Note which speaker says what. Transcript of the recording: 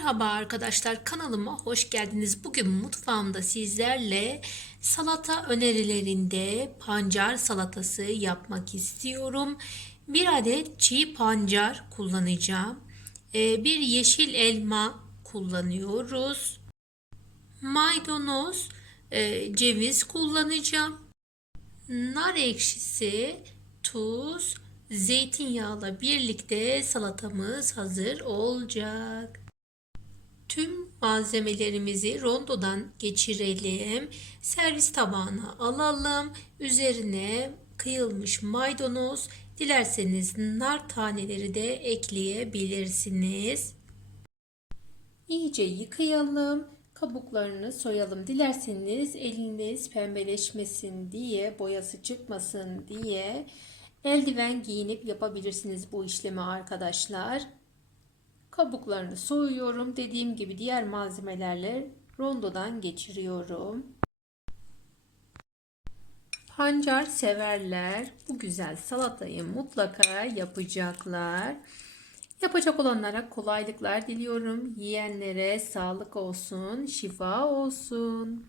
Speaker 1: Merhaba arkadaşlar kanalıma hoş geldiniz. Bugün mutfağımda sizlerle salata önerilerinde pancar salatası yapmak istiyorum. Bir adet çiğ pancar kullanacağım. Ee, Bir yeşil elma kullanıyoruz. Maydanoz, e, ceviz kullanacağım. Nar ekşisi, tuz, zeytinyağla birlikte salatamız hazır olacak. Malzemelerimizi rondodan geçirelim. Servis tabağına alalım. Üzerine kıyılmış maydanoz, dilerseniz nar taneleri de ekleyebilirsiniz. İyice yıkayalım. Kabuklarını soyalım. Dilerseniz eliniz pembeleşmesin diye, boyası çıkmasın diye eldiven giyinip yapabilirsiniz bu işlemi arkadaşlar. Kabuklarını soyuyorum. Dediğim gibi diğer malzemelerle rondodan geçiriyorum. Pancar severler. Bu güzel salatayı mutlaka yapacaklar. Yapacak olanlara kolaylıklar diliyorum. Yiyenlere sağlık olsun, şifa olsun.